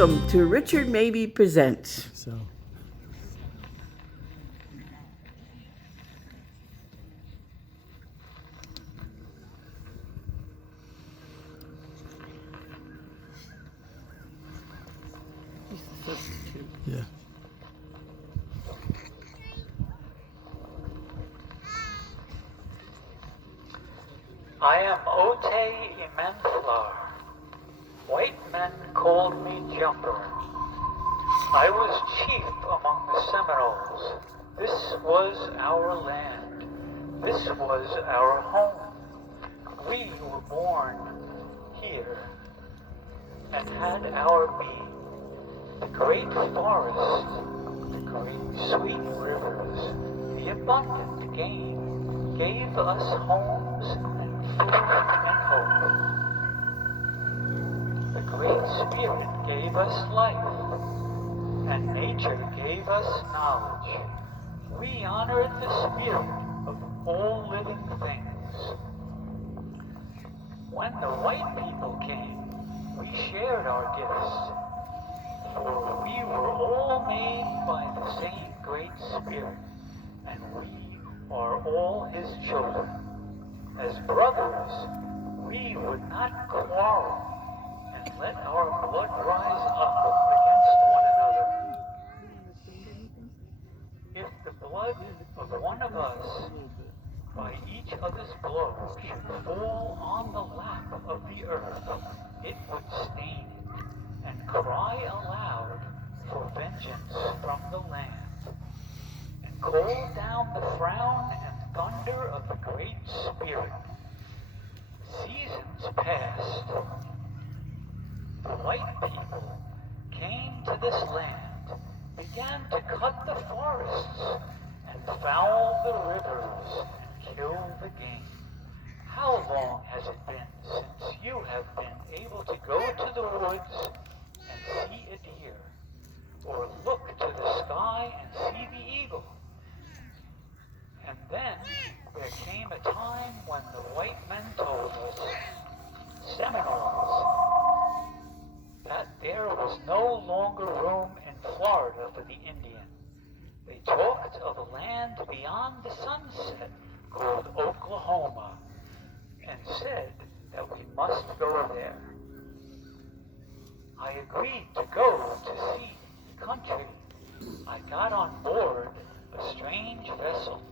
Welcome to Richard Mabey Presents. Yeah. I am Otay Imenflar. White men called me Jumper. I was chief among the Seminoles. This was our land. This was our home. We were born here and had our being. The great forest, the great sweet rivers, the abundant game gave us homes and food and hope. The Great Spirit gave us life, and nature gave us knowledge. We honored the spirit of all living things. When the white people came, we shared our gifts. For we were all made by the same Great Spirit, and we are all His children. As brothers, we would not quarrel and let our blood rise up against one another. If the blood of one of us by each other's blow should fall on the lap of the earth, it would stain it and cry aloud for vengeance from the land, and call down the frown and thunder of the Great Spirit. Seasons passed. The white people came to this land, began to cut the forests, and foul the rivers, and kill the game. How long has it been since you have been able to go to the woods and see a deer, or look to the sky and see the eagle? And then there came a time when the white men told us, Seminoles, that there was no longer room in Florida for the Indian. They talked of a land beyond the sunset called Oklahoma, and said that we must go there. I agreed to go to see the country. I got on board a strange vessel.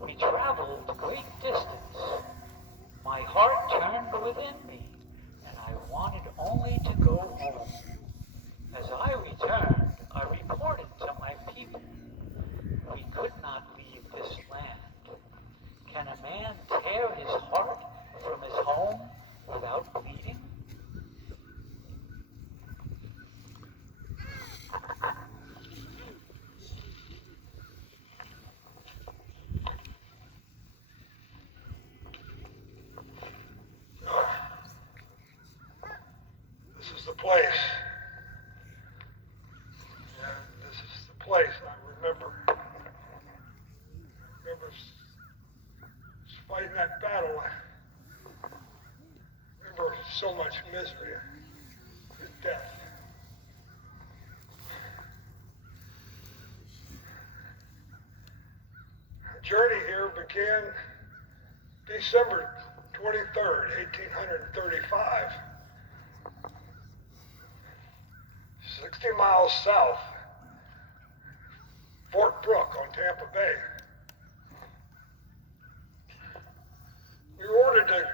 We traveled a great distance. My heart turned within me, and I wanted only to go home. As I returned, I reported to my people, we could not leave this land. Can a man tear his heart from his home without bleeding? This is the place. Yeah, this is the place I remember. I remember fighting that battle. I remember so much misery and death. Our journey here began December 23rd, 1835. 60 miles south, Fort Brooke on Tampa Bay. We were ordered to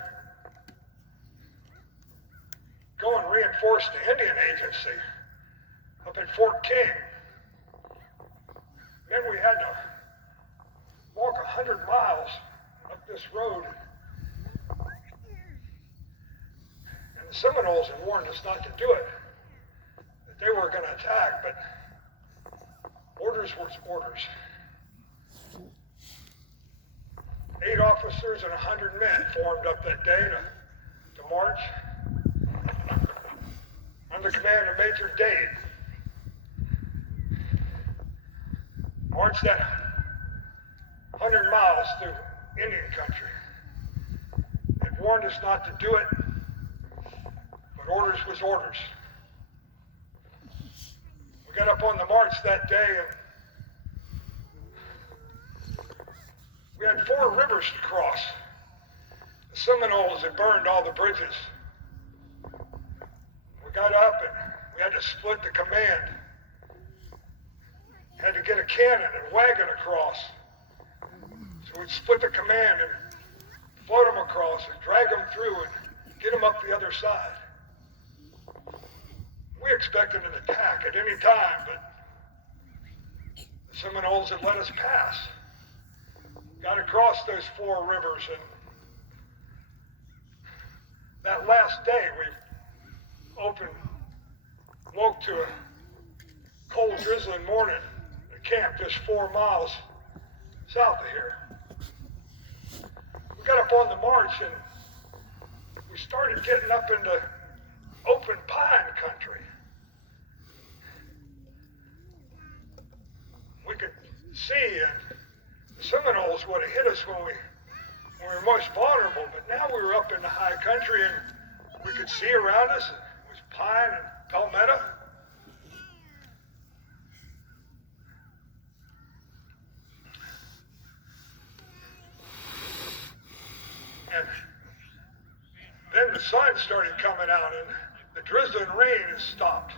go and reinforce the Indian Agency up at Fort King. Then we had to walk 100 miles up this road. And the Seminoles had warned us not to do it. They were going to attack, but orders were orders. 8 officers and 100 men formed up that day to march under command of Major Dade. Marched that 100 miles through Indian country. It warned us not to do it, but orders was orders. got up on the march that day and we had 4 rivers to cross. The Seminoles had burned all the bridges. We got up and we had to split the command. Had to get a cannon and wagon across. So we'd split the command and float them across and drag them through and get them up the other side. We expected an attack at any time, but the Seminoles had let us pass. Got across those 4 rivers, and that last day we woke to a cold, drizzling morning. Camp just 4 miles south of here. We got up on the march and we started getting up into open pine country. We could see, and the Seminoles would have hit us when we were most vulnerable, but now we were up in the high country and we could see around us. It was pine and palmetto. And then the sun started coming out and the drizzling rain has stopped.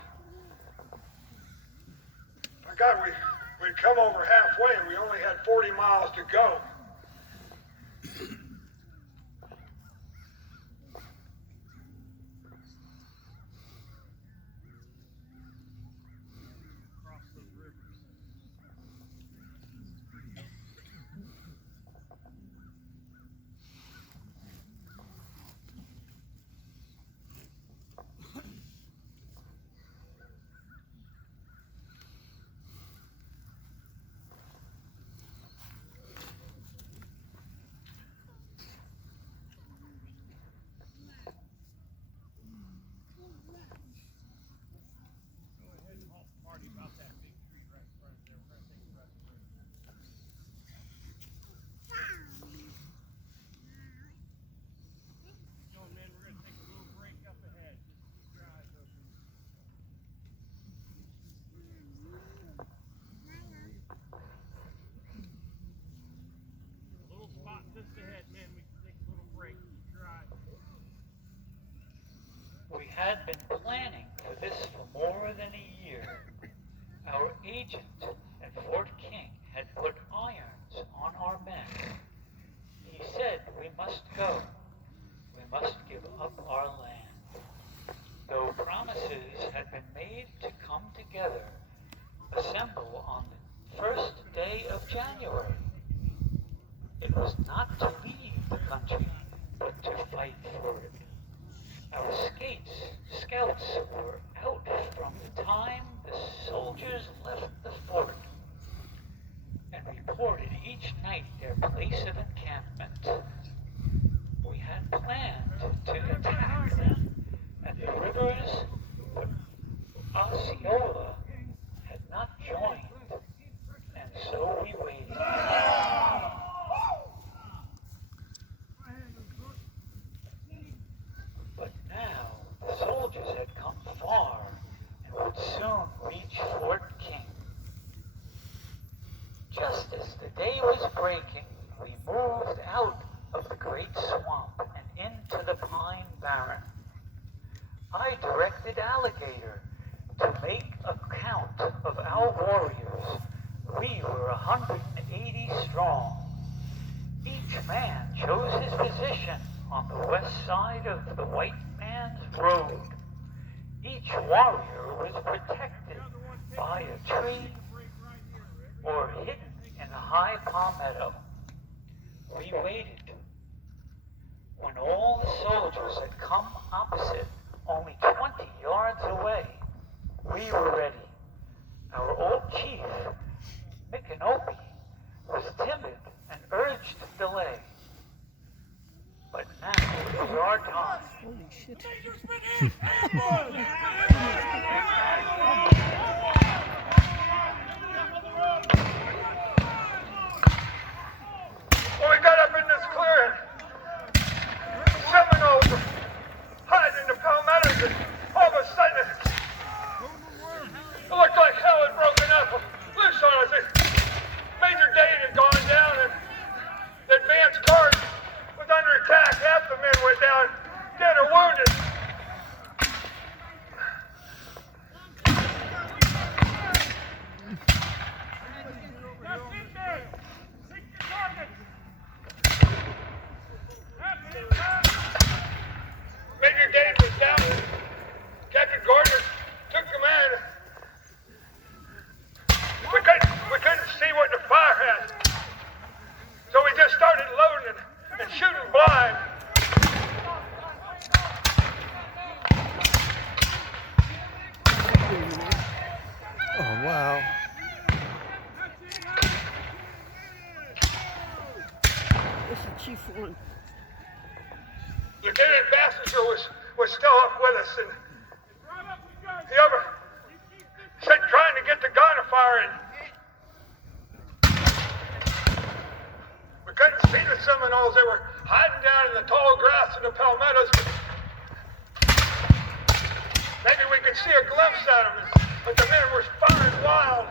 My God, we'd come over halfway. We only had 40 miles to go. We had been planning for this for more than a year. Our agent at Fort King had put irons on our men. He said we must go. We must give up our land. Though promises had been made to come together, assemble on the first day of January. It was not to leave the country, but to fight for it. Our scouts were out from the time the soldiers left the fort and reported each night their place of encampment. We had planned to attack them at the rivers, but Osceola had not joined, and so we waited. But now the soldiers had come far and would soon reach Fort King. Just as the day was breaking, we moved out of the great swamp and into the pine barren. I directed Alligator to make a count of our warriors. We were 180 strong. Each man chose his position on the west side of the white man's road. Each warrior was protected by a tree or hidden in a high palmetto. We waited. When all the soldiers had come opposite, only 20 yards away, we were ready. Our old chief, Mabey, was timid and urged delay. But now it was our time. Holy shit. When we got up in this clearing, the Seminoles were hiding in the palmettos, and all of a sudden, it looked like hell she falling? Lieutenant Bassinger was still up with us, and the other said trying to get the gun afire, and we couldn't see the Seminoles. They were hiding down in the tall grass in the palmettos. Maybe we could see a glimpse at them, but the men were firing wild.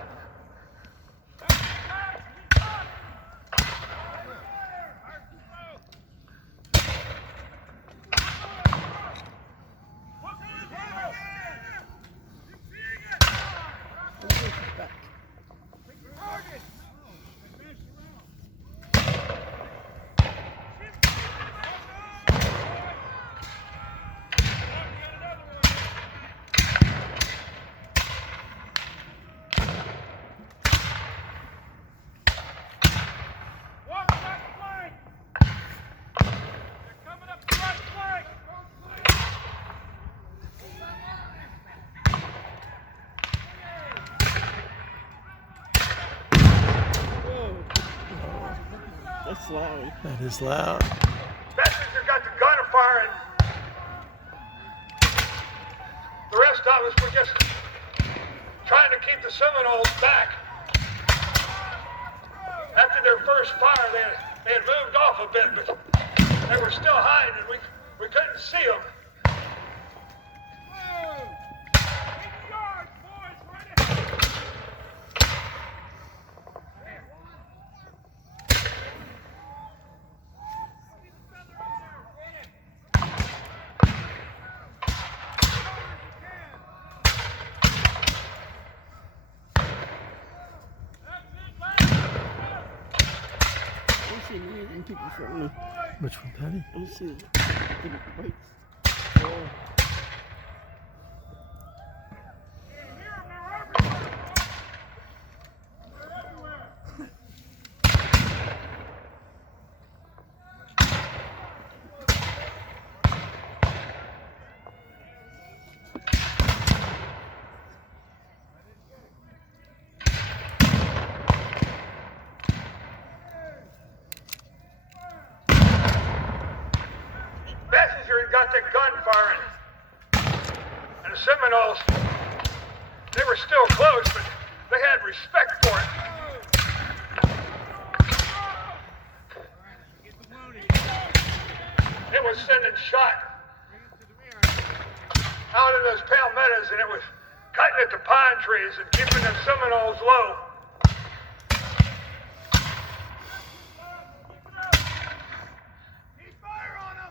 That's loud. That is loud. Bassinger got the gun afire, and the rest of us were just trying to keep the Seminoles back. After their first fire, they had moved off a bit, but they were still hiding, and we couldn't see them. I see million people from me. Which one, Patty? I see the white. Oh. Bassinger got the gun firing, and the Seminoles, they were still close, but they had respect for it. It was sending shot out in those palmettos, and it was cutting at the pine trees and keeping the Seminoles low.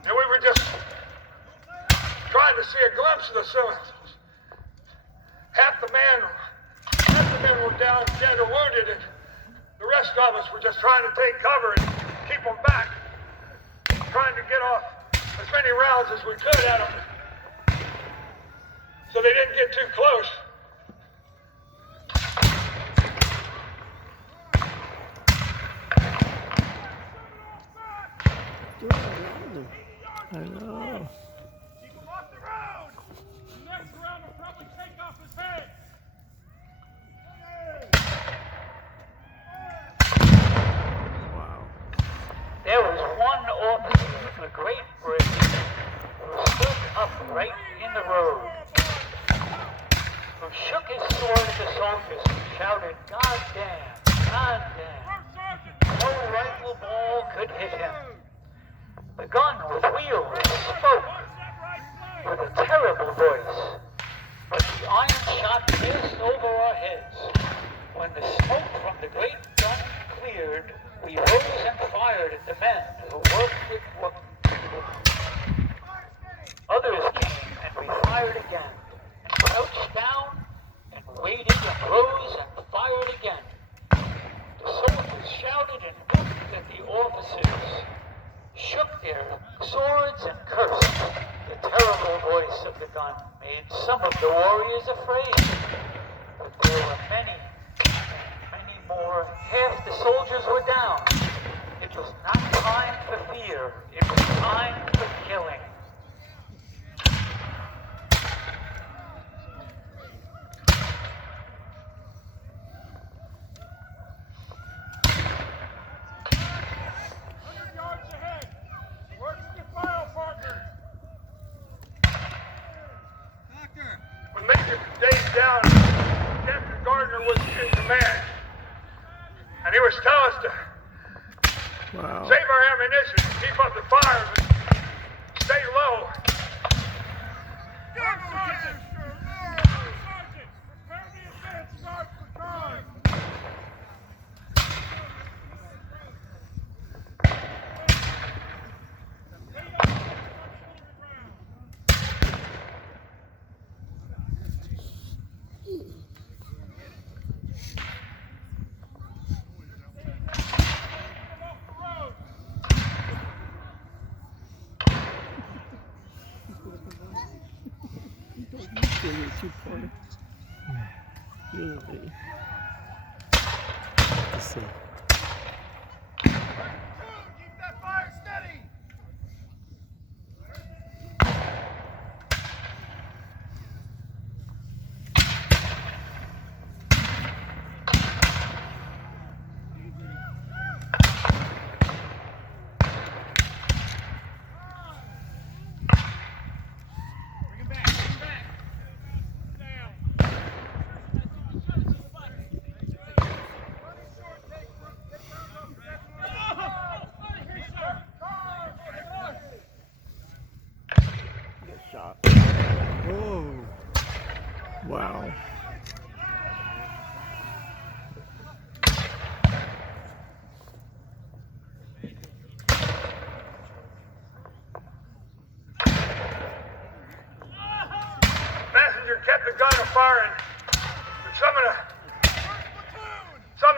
And we were just trying to see a glimpse of the Seminoles. Half the men were down, dead or wounded, and the rest of us were just trying to take cover and keep them back, trying to get off as many rounds as we could at them, so they didn't get too close. I know. Wow. There was one officer of the Great Bridge who stood up right in the road, who shook his sword at the soldiers and shouted, "God damn, God damn." No rifle ball could hit him. The gun with wheels spoke with a terrible voice, but the iron shot pierced over our heads. When the smoke from the great gun cleared, we rose and fired at the men who worked with what. Others came and we fired again, and crouched down and waited and rose and fired again. The soldiers shouted and whooped at the officers, shook their swords and cursed. The terrible voice of the gun made some of the warriors afraid. But there were many, many more. Half the soldiers were down. It was not time for fear. It was time for killing. down. Captain Gardner was in command. And he was telling us to Wow. save our ammunition, keep up the fire, but stay low. Sergeant! Prepare the advance guard for time! Two-parter. Really. Let's see. Keep that fire steady! Bring him back, Down. Good shot. Whoa. Wow. Messenger kept the gun firing, but some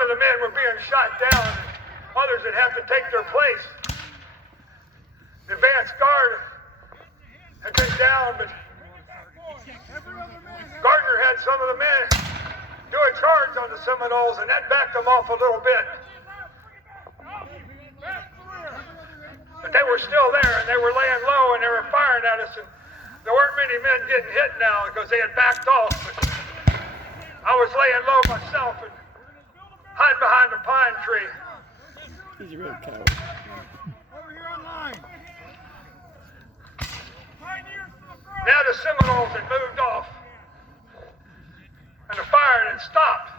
of the men were being shot down, and others would have to take their place. The advance guard had been down, but Gardner had some of the men do a charge on the Seminoles, and that backed them off a little bit. But they were still there, and they were laying low, and they were firing at us, and there weren't many men getting hit now because they had backed off. But I was laying low myself and hiding behind a pine tree. He's a real coward. Over here on line! Pioneers to the front! Now the Seminoles had moved off, and the firing had stopped.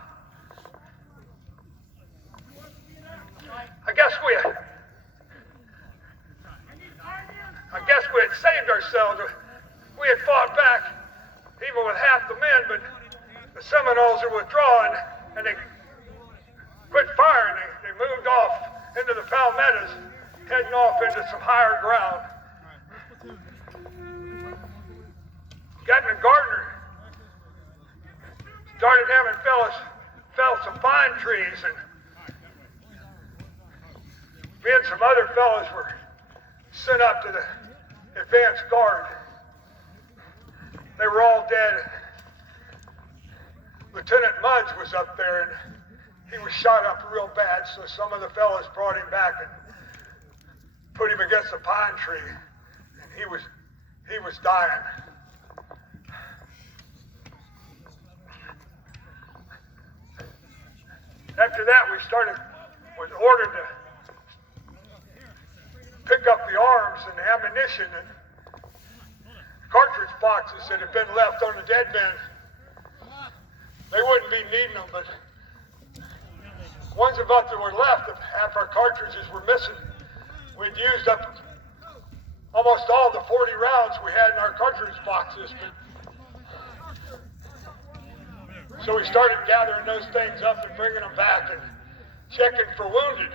I guess we had saved ourselves. We had fought back, even with half the men, but the Seminoles are withdrawing, and they quit firing. They moved off into the Palmettos, heading off into some higher ground. Captain Gardner started having fell some pine trees, and me and some other fellows were sent up to the advance guard. They were all dead. Lieutenant Mudge was up there, and he was shot up real bad, so some of the fellows brought him back and put him against a pine tree, and he was dying. After that, was ordered to pick up the arms and the ammunition and cartridge boxes that had been left on the dead men. They wouldn't be needing them, but ones of us that were left, half our cartridges were missing. We'd used up almost all the 40 rounds we had in our cartridge boxes. So we started gathering those things up and bringing them back and checking for wounded.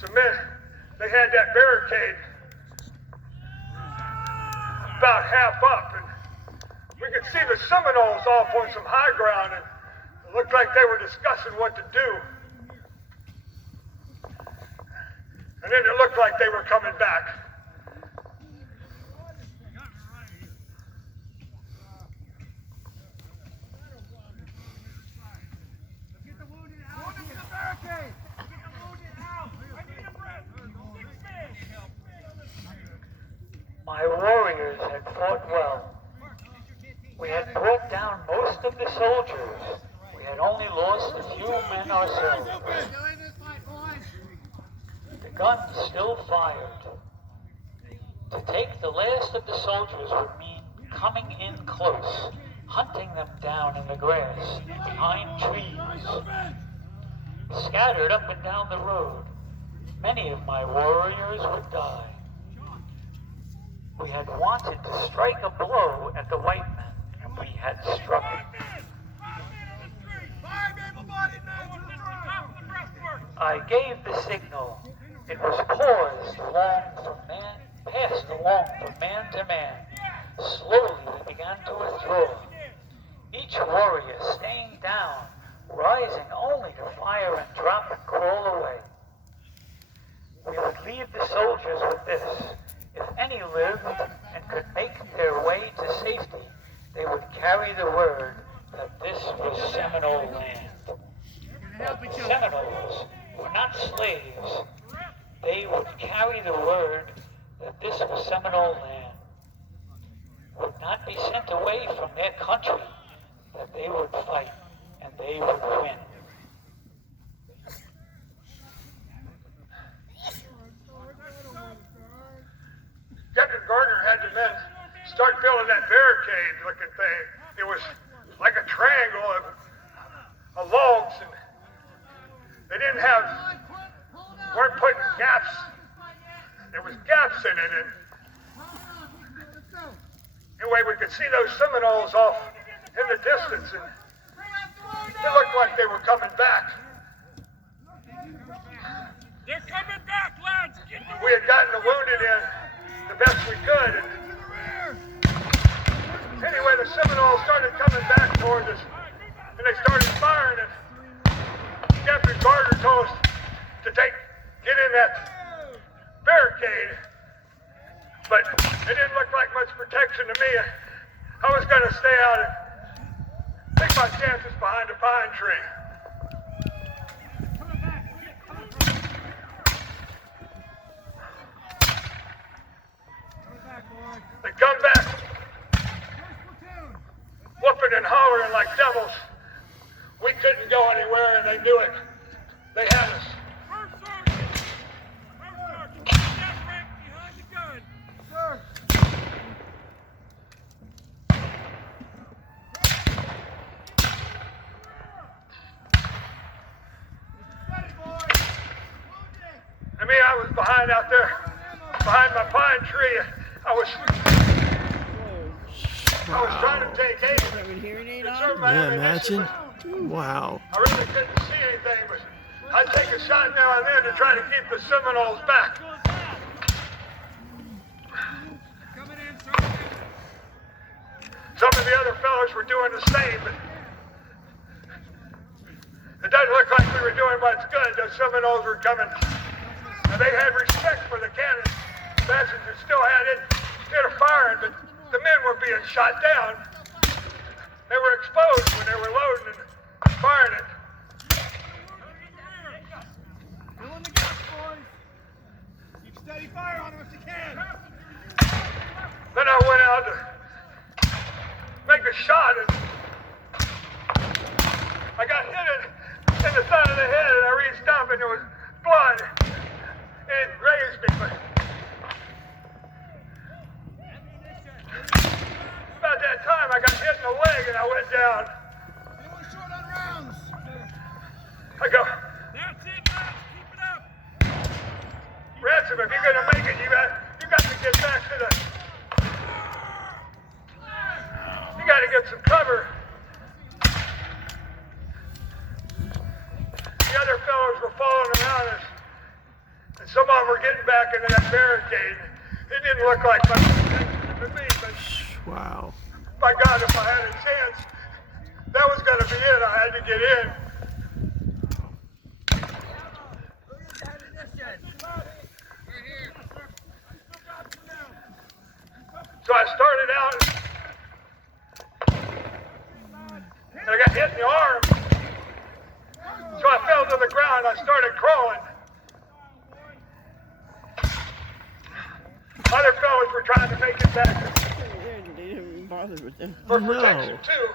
Some men, they had that barricade about half up, and we could see the Seminoles off on some high ground, and it looked like they were discussing what to do. And then it looked like they were coming back. My warriors had fought well. We had brought down most of the soldiers. We had only lost a few men ourselves. The guns still fired. To take the last of the soldiers would mean coming in close, hunting them down in the grass, behind trees. Scattered up and down the road, many of my warriors would die. We had wanted to strike a blow at the white men, and we had struck it. I gave the signal. It was passed along from man to man. Slowly we began to withdraw, each warrior staying down, rising only to fire and drop and crawl away. We would leave the soldiers with this. If any lived and could make their way to safety, they would carry the word that this was Seminole land. But the Seminoles were not slaves. They would carry the word that this was Seminole land. Would not be sent away from their country, that they would fight and they would win. Captain Gardner had the men start building that barricade-looking thing. It was like a triangle of logs, and they weren't putting gaps. There was gaps in it, and anyway, we could see those Seminoles off in the distance, and it looked like they were coming back. They're coming back, lads! Get the We had gotten the wounded in the best we could, and anyway, the Seminoles started coming back towards us, and they started firing, and Captain Gardner told us to get in that barricade, but it didn't look like much protection to me. I was going to stay out and take my chances behind a pine tree. They come back, whooping and hollering like devils. We couldn't go anywhere, and they knew it. They had us. First sergeant! Get that rank behind the gun! Sir! I mean, I was behind out there, behind my pine tree. I was trying to take aim. Have a hearing aid Conserve on? my Yeah, ammunition, imagine. but Wow. I really couldn't see anything, but I'd take a shot now and then to try to keep the Seminoles back. Coming in, sergeant! Some of the other fellows were doing the same, but it doesn't look like we were doing much good. Those Seminoles were coming, and they had respect for the cannon. Passengers still had it, instead of firing, but the men were being shot down. They were exposed when they were loading and firing it. Fill in the gaps, boys! Keep steady fire on them if you can! Then I went out to make a shot, and I got hit in the side of the head, and I reached up, and there was blood, and it grazed me. But about that time, I got hit in the leg, and I went down. Anyone short on rounds? I go, That's it, lads! Keep it up! Ransom, if you're gonna make it, you got to get back to the. You got to get some cover. The other fellows were following around us, and some of them were getting back into that barricade. It didn't look like much protection to me, but Wow. by God, if I had a chance, that was going to be it. I had to get in. So I started out, and I got hit in the arm. So I fell to the ground. I started crawling. Other fellows were trying to make it back They didn't even bother with them. for No. protection too.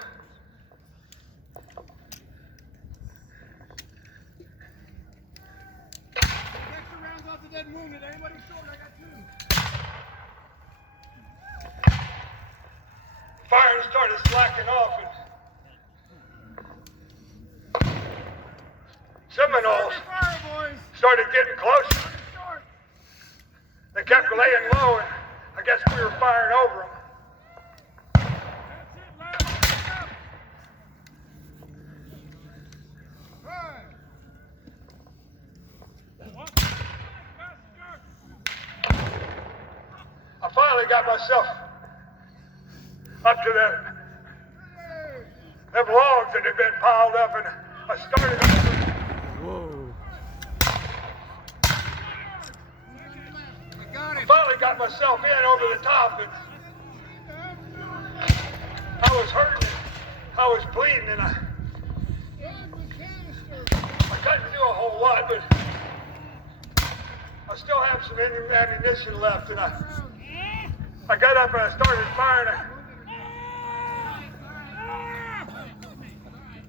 Extra rounds off the dead and wounded. Anybody short? I got two. started slacking off, and Seminoles started getting closer. They kept laying low, and I guess we were firing over them. I finally got myself up to them logs that had been piled up, and I started. Whoa. I finally got myself in over the top, and I was hurting. I was bleeding, and I couldn't do a whole lot, but I still have some ammunition left, and I got up and I started firing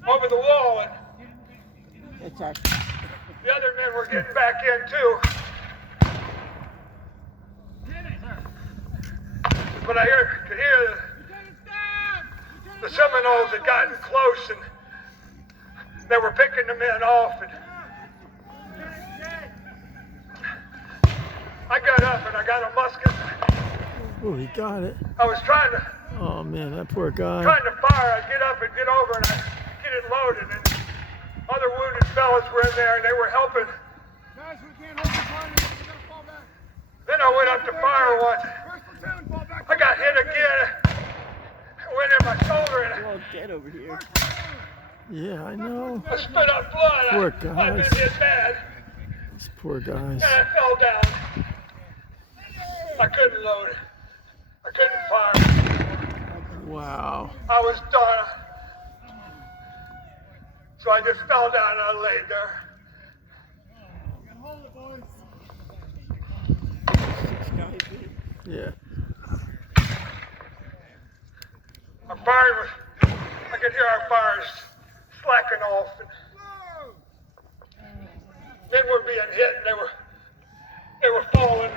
over the wall, and It's our the other men were getting back in too. But I could hear the Seminoles had gotten close, and they were picking the men off. And I got up and I got a musket. Oh, he got it. I was trying to Oh man, that poor guy. fire. I'd get up and get over and I'd get it loaded, and other wounded fellas were in there and they were helping. Guys, we can't hold the party. We're gonna fall back. Then I went up to fire once. First platoon, fall back. I got hit again. It went in my shoulder and we're all dead over here. Yeah, I know. I spit up blood. Poor I've been guys. hit bad. These poor guys. And I fell down. I couldn't load it. I couldn't fire. Wow. I was done. So I just fell down and I laid there. Hold it, boys. 6 guys in it. Yeah. Our fire was, I could hear our fires slacking off. And men were being hit and they were falling.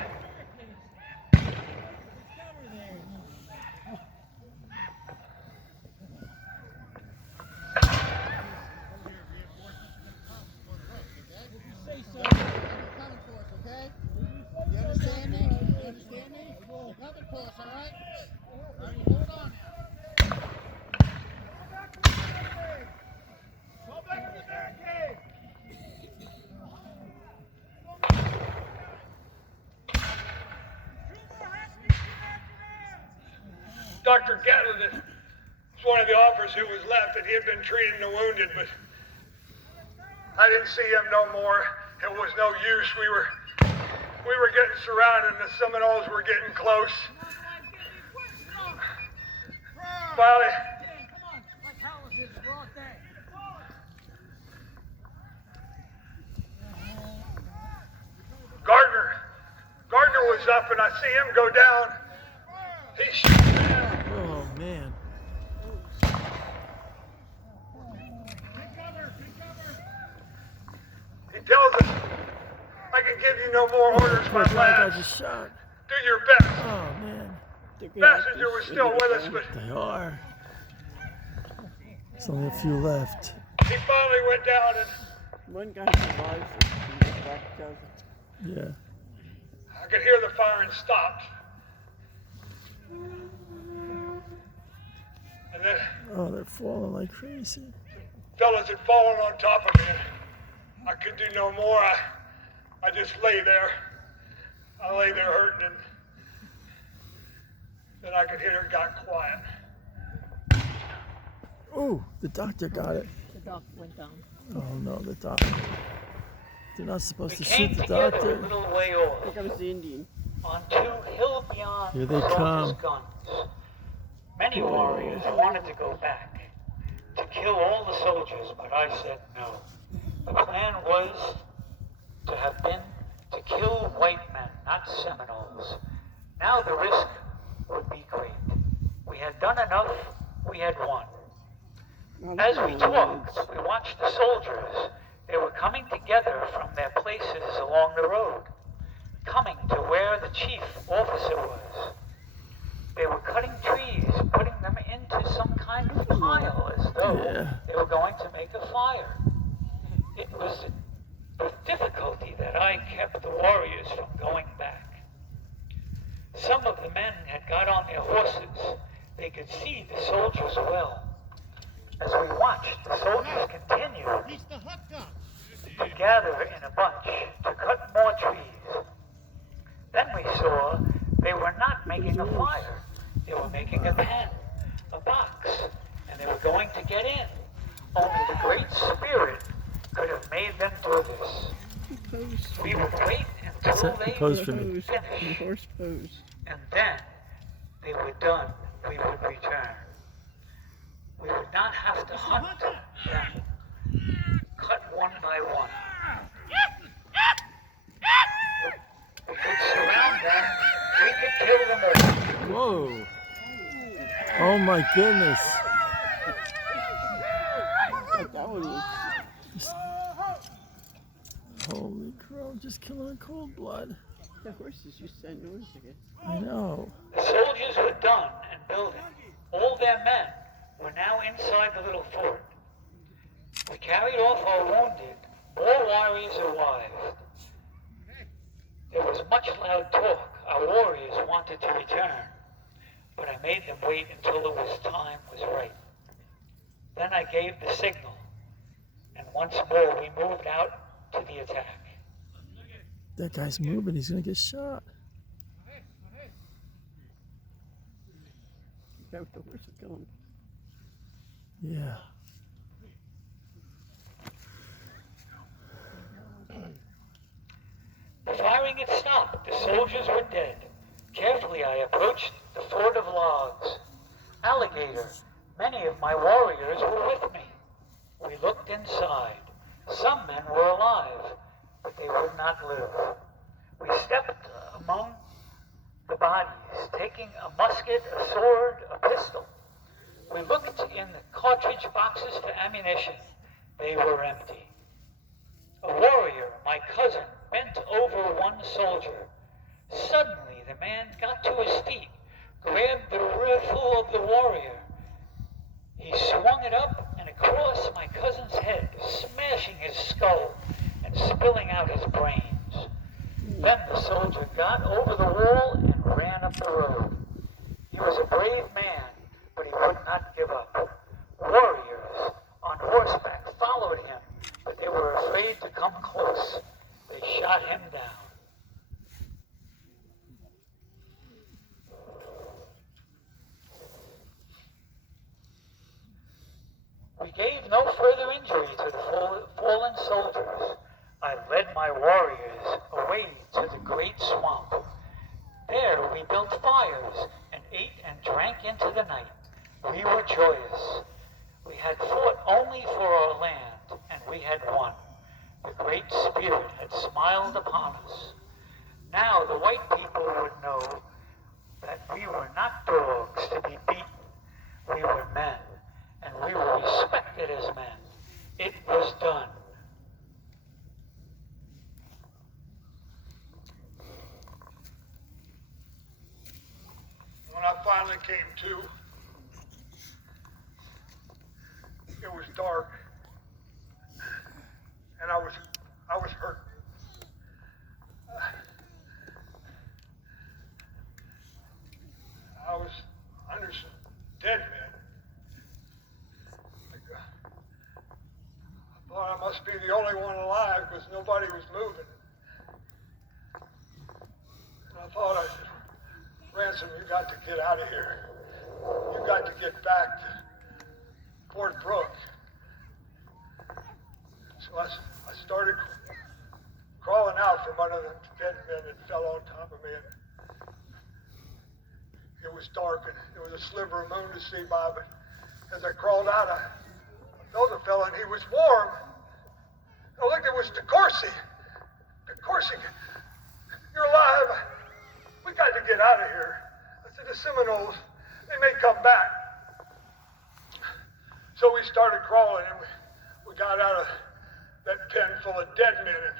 You understand me? You understand me? You're coming for us, all right? All right, hold on now. Fall back to the barricade! Dr. Gatlin was one of the officers who was left, and he had been treating the wounded, but I didn't see him no more. It was no use. We were getting surrounded, and the Seminoles were getting close. Finally, Come on, like how was it? We're all dead. Gardner was up, and I see him go down. He shot down. Oh man. He tells us, I can give you no more orders, Poor my guy got lads. just shot. Do your best. Oh man. They're gonna have to Passenger was shoot still us with us, down. but They are. There's only a few left. he finally went down, and One guy survived, so he went back down. Yeah. I could hear the firing stopped. And then Oh, they're falling like crazy. fellas had fallen on top of me. I could do no more. I just lay there. I lay there hurting, and then I could hear it got quiet. Oh, the doctor got it. The dog went down. Oh no, the doctor. They're not supposed We to came shoot the together a doctor. little way I off think I was the Indian. on 2 hill beyond Here they soldiers' come. guns. Many warriors wanted to go back to kill all the soldiers, but I said no. The plan was to have been to kill white men, not Seminoles. Now the risk would be great. We had done enough, we had won. As we talked, we watched the soldiers. They were coming together from their places along the road, coming to where the chief officer was. They were cutting trees, putting them into some some of the men had got on their horses, they could see the soldiers well. As we watched, the soldiers continued He's the hot dog. to gather in a bunch to cut more trees. Then we saw they were not making a fire. They were making a pen, a box, and they were going to get in. Only the Great Spirit could have made them do this. Pose. We would wait until Set the they pose would for me. Pose. The horse pose. and then they were done, we would return. We would not have to hunt them, cut one by one. We could surround them, we could kill them all. Whoa. Oh my goodness. Like that one was. Holy crow, just killing in cold blood. The horses used that noise again. I know. The soldiers were done and building. All their men were now inside the little fort. We carried off our wounded. All warriors arrived. There was much loud talk. Our warriors wanted to return, but I made them wait until time was right. Then I gave the signal, and once more we moved out to the attack. That guy's moving, he's gonna get shot. That was the horse would kill him. Yeah. The firing had stopped. The soldiers were dead. Carefully I approached the fort of logs. Alligator, many of my warriors were with me. We looked inside. Some men were alive, but they would not live. We stepped among the bodies, taking a musket, a sword, a pistol. We looked in the cartridge boxes for ammunition. They were empty. A warrior, my cousin, bent over one soldier. Suddenly, the man got to his feet, grabbed the rifle of the warrior. He swung it up and across my cousin's head, smashing his skull and spilling out his brains. Then the soldier got over the wall and ran up the road. He was a brave man, but he would not give up. Warriors on horseback followed him, but they were afraid to come close. They shot him down. We gave no further injury to the fallen soldiers. I led my warriors away to the great swamp. There we built fires and ate and drank into the night. We were joyous. We had fought only for our land, and we had won. The Great Spirit had smiled upon us. Now the white people would know that we were not dogs to be beaten. We were men, and we were respected as men. It was done. When I finally came to, it was dark, and I was hurt. I was under some dead men. I thought I must be the only one alive because nobody was moving. And I thought, Ransom, you got to get out of here. You got to get back to Fort Brooke. So I started crawling out from under the dead men that fell on top of me. And it was dark and there was a sliver of moon to see by, but as I crawled out, I felt a fella and he was warm. Oh, look, it was DeCourcy. DeCourcy, you're alive. We got to get out of here. I said, the Seminoles, they may come back. So we started crawling and we got out of that pen full of dead men. And,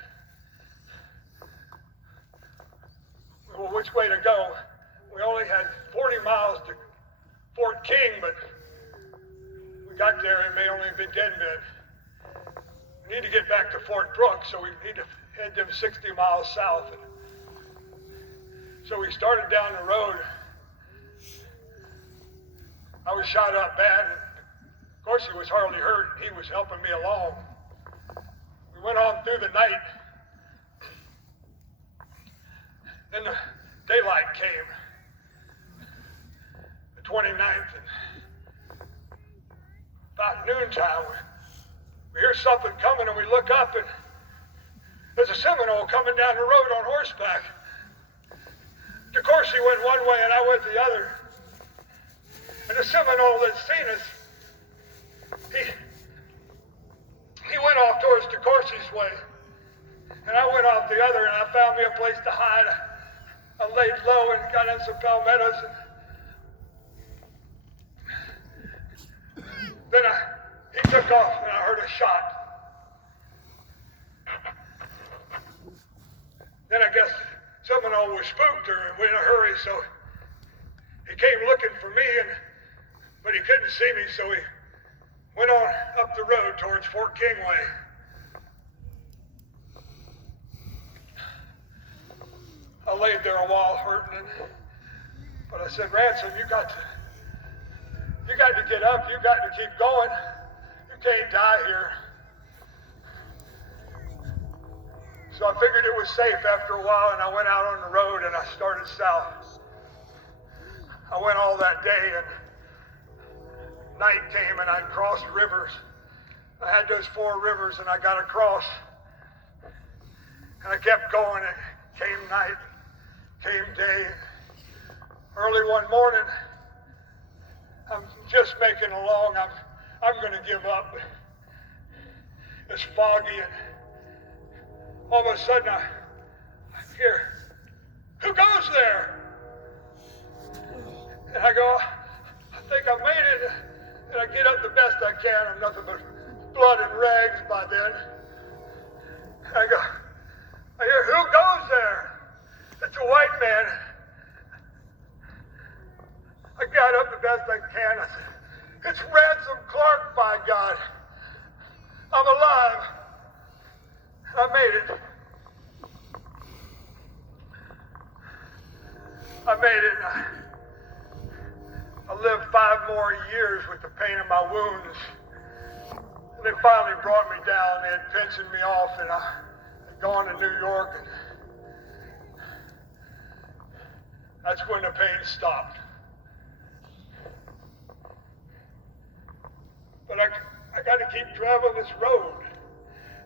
well, which way to go? We only had 40 miles to Fort King, but we got there and may only be dead men. We need to get back to Fort Brooke, so we need to head them 60 miles south. And So we started down the road. I was shot up bad. Of course, he was hardly hurt. He was helping me along. We went on through the night. Then the daylight came, the 29th, and about noontime, we hear something coming, and we look up, and there's a Seminole coming down the road on horseback. Of course, he went one way, and I went the other. And the Seminole that seen us, he went off towards DeCourcy's way, and I went off the other, and I found me a place to hide. I laid low and got in some palmettos, and then he took off, and I heard a shot. Then I guess Seminole was spooked or in a hurry, so he came looking for me, but he couldn't see me, so he went on up the road towards Fort King Way. I laid there a while hurting, but I said, Ransom, you got to get up. You got to keep going. You can't die here. So I figured it was safe after a while, and I went out on the road, and I started south. I went all that day, and night came, and I crossed rivers. I had those 4 rivers, and I got across. And I kept going. It came night, came day. Early one morning, I'm just making along. I'm going to give up. It's foggy, and all of a sudden I hear, who goes there? And I go, I think I made it. And I get up the best I can. I'm nothing but blood and rags by then. And I hear, who goes there? It's a white man. I got up the best I can. I said, it's Ransom Clark, by God. I'm alive. I made it. I made it. I lived 5 more years with the pain of my wounds. And they finally brought me down. They had pensioned me off, and I had gone to New York. And that's when the pain stopped. But I got to keep traveling this road.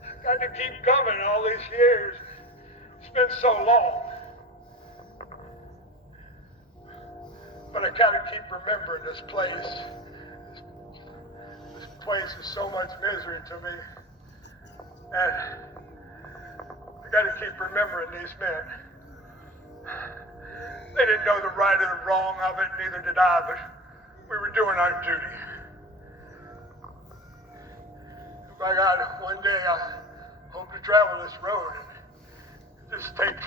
I got to keep coming all these years. It's been so long. But I got to keep remembering this place. This place is so much misery to me. And I got to keep remembering these men. They didn't know the right or the wrong of it, neither did I, but we were doing our duty. By God, one day I hope to travel this road. It just takes